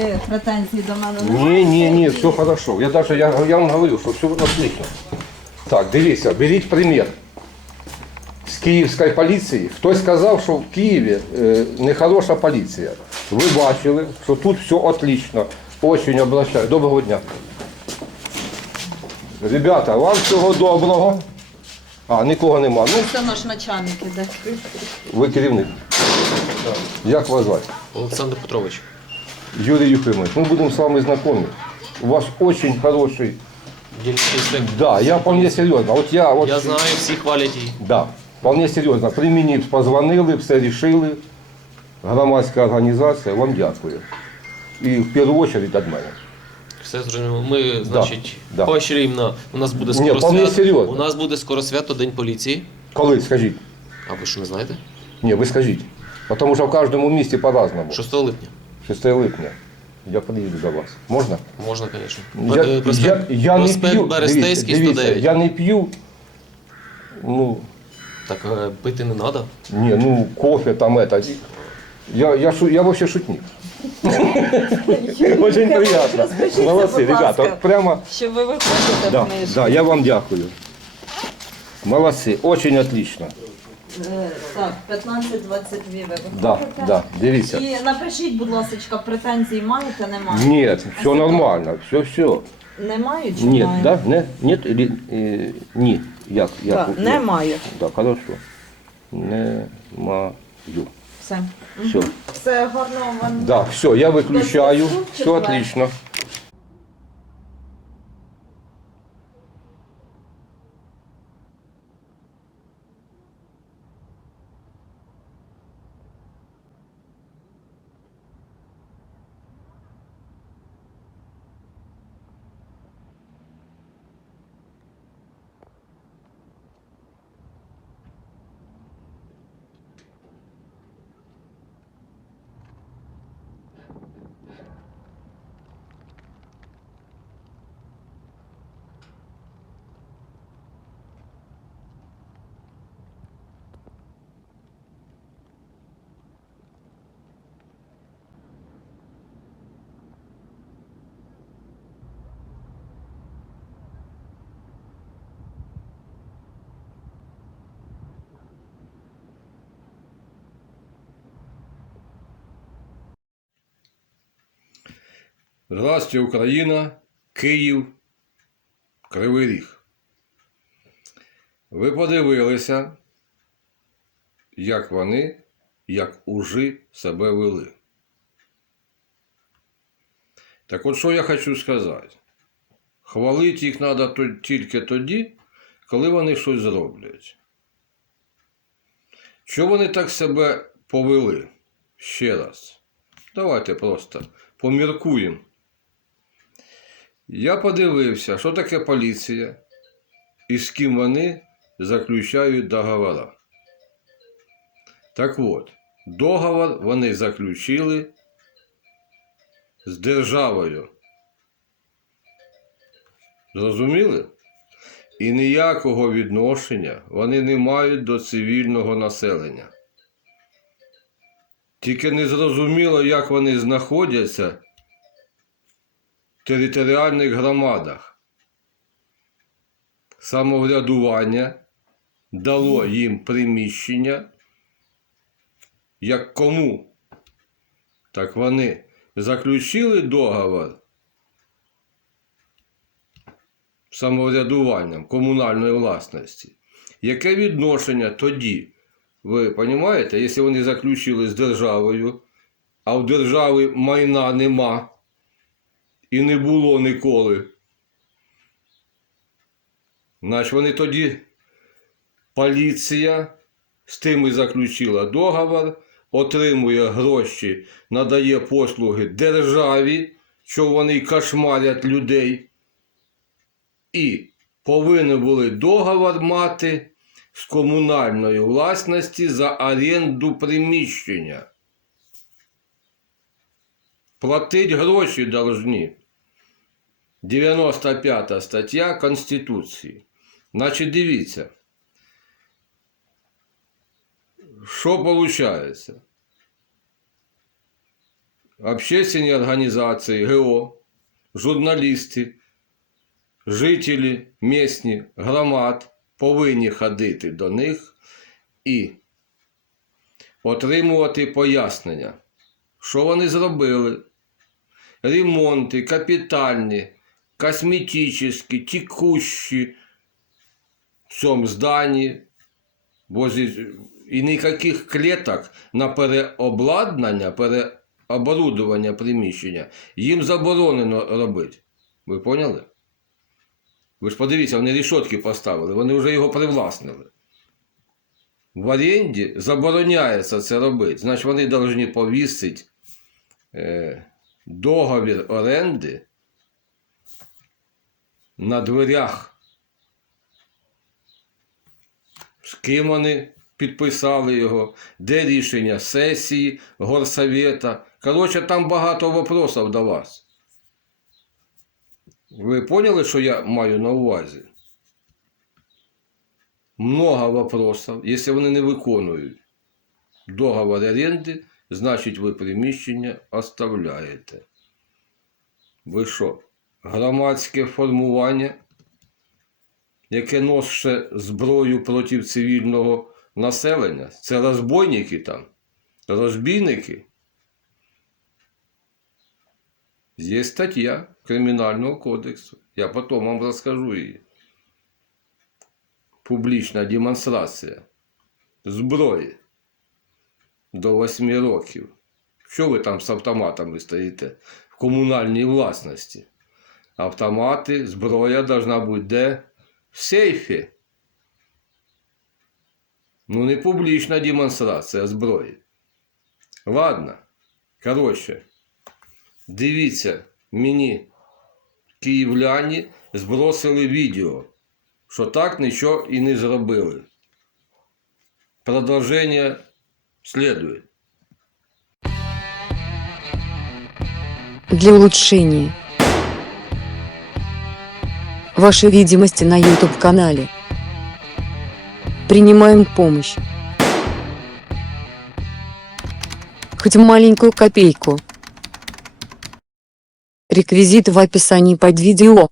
Претензій до мене немає. Ні, ні, ні, все хорошо. Я даже я, я вам говорю, що все отлично. Так, дивіться, беріть примір. З київської поліції. Хтось сказав, що в Києві е, нехороша поліція. Ви бачили, що тут все отлично. Очень обращаю. Доброго дня. Ребята, вам всього доброго. А, нікого нема. Ну, Це наш начальник іде. ви керівник. Як вас звати? Олександр Петрович. Юрій Юхимович, ми будемо з вами знайомі. У вас очень хороший. Да, я вполне серйозно. От я, от, Я знаю, всі хвалять її. да, вполне серйозно. При мені позвонили, все рішили. Громадська організація, вам дякую. І в першу чергу від мене. Все зрозуміло. Ми, значить, да. поощрюємо на. У нас буде Ні, скоро вполне свято. серйозно. У нас буде скоро свято День поліції. Коли, скажіть? А ви що не знаєте? Ні, ви скажіть. Тому що в кожному місті по-разному. 6 липня. 6 липня. Я приїду до вас. Можна? Можна, звісно. Я, Е, я, я не проспект п'ю. Берестейський, Дивіться, дивіться, 109. я не п'ю. Ну, Так е, пити не треба. не, ну, кофе там это. Я, я, шу, я вообще шутник. Очень приятно. Розкажіть, будь ребята. ласка. Прямо Що ви виходите Да, в книжку? да, я вам дякую. Молодці, очень отлично. Е, Так, 15-22 ви Да, да, дивіться. І напишіть, будь ласка, претензій маєте, немає? Ні, все нормально, все, все. Немає чи Ні, має? да? Не, нет, или, е, ні, як, як? Так, немає. Да, хорошо. Немаю. Все. Все. Все гарно вам. Да, все, я выключаю. зв'язку, Все отлично. Здравствуйте, Україна, Київ, Кривий Ріг. Ви подивилися, як вони, як ужи себе вели. Так от що я хочу сказати? Хвалити їх треба тільки тоді, коли вони щось зроблять. Чого вони так себе повели? Ще раз. Давайте просто поміркуємо. Я подивився, що таке поліція і з ким вони заключають договори. Так от, договор вони заключили з державою. Зрозуміли? І ніякого відношення вони не мають до цивільного населення. Тільки не зрозуміло, як вони знаходяться територіальних громадах. Самоврядування дало їм приміщення, як кому? Так вони заключили договор самоврядуванням комунальної власності. Яке відношення тоді? Ви розумієте, якщо вони заключили з державою, а в держави майна нема і не було ніколи. Значить, вони тоді поліція з тим і заключила договор, отримує гроші, надає послуги державі, що вони кошмарять людей. І повинні були договор мати з комунальної власності за оренду приміщення. Платить гроші должні. 95 стаття Конституції. Значить, дивіться. Що виходить? общественні організації, ГО, журналісти, жителі місні громад повинні ходити до них і отримувати пояснення, що вони зробили. Ремонти капітальні, косметичні, текущі в цьому зданні, возле і ніяких клеток на переобладнання, переоборудування приміщення їм заборонено робити. Ви поняли? Ви ж подивіться, вони рішотки поставили, вони вже його привласнили. В оренді забороняється це робити. Значить, вони повинні повісити договір оренди на дверях. З ким вони підписали його, де рішення сесії, горсовета. Коротше, там багато вопросів до вас. Ви поняли, що я маю на увазі? Много вопросов. Якщо вони не виконують договор оренди, значить ви приміщення оставляєте. Ви що? Громадське формування, яке носить зброю проти цивільного населення? Це розбойники там, розбійники. Є стаття Кримінального кодексу. Я потім вам розкажу її. Публічна демонстрація зброї до 8 років. Що ви там з автоматами стоїте? В комунальній власності. Автомати, зброя должна бути де? В сейфі. Ну, не публічна демонстрація зброї. Ладно. Коротше, дивіться, мені київляні збросили відео, що так нічого і не зробили. Продовження слідує. для улучшения вашей видимости на YouTube-канале. Принимаем помощь. Хоть маленькую копейку. Реквизиты в описании под видео.